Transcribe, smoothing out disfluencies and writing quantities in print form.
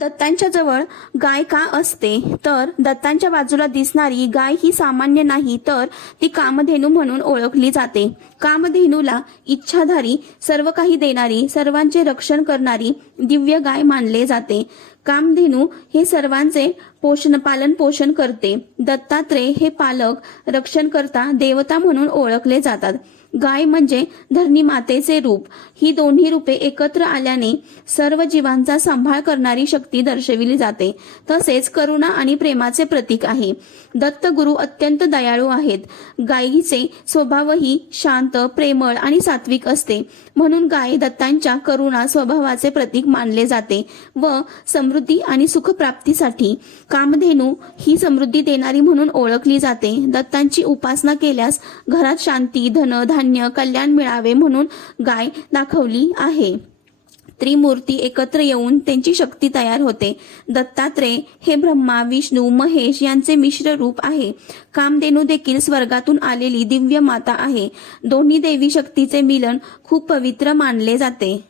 दत्तांच्या जवळ गाय का असते तर दत्तांच्या बाजूला दिसणारी गाय ही सामान्य नाही तर ती कामधेनू म्हणून ओळखली जाते। कामधेनूला इच्छाधारी, सर्व काही देणारी, सर्वांचे रक्षण करणारी दिव्य गाय मानले जाते। कामधेनू हे सर्वांचे पालन पोषण करते। दत्तात्रेय हे पालक, रक्षणकर्ता, देवता म्हणून ओळखले जातात। गाय म्हणजे धरणी मातेचे रूप। ही दोन्ही रूपे एकत्र आल्याने सर्व जीवांचा सांभाळ करणारी शक्ती दर्शविली जाते। तसेच करुणा आणि प्रेमाचे प्रतीक आहे। दत्तगुरु अत्यंत दयाळू आहेत। गायीचे स्वभावही शांत, प्रेमळ आणि सात्विक असते, म्हणून गाय दत्तांच्या करुणा स्वभावाचे प्रतीक मानले जाते व समृद्धी आणि सुखप्राप्तीसाठी कामधेनू ही समृद्धी देणारी म्हणून ओळखली जाते। दत्तांची उपासना केल्यास घरात शांती, धन, धान्य, कल्याण मिळावे म्हणून गाय दाखवली आहे। त्रिमूर्ती एकत्र येऊन त्यांची शक्ती तयार होते। दत्तात्रेय हे ब्रह्मा, विष्णू, महेश यांचे मिश्र रूप आहे। कामधेनू देखील स्वर्गातून आलेली दिव्य माता आहे। दोन्ही देवी शक्तीचे मिलन खूप पवित्र मानले जाते।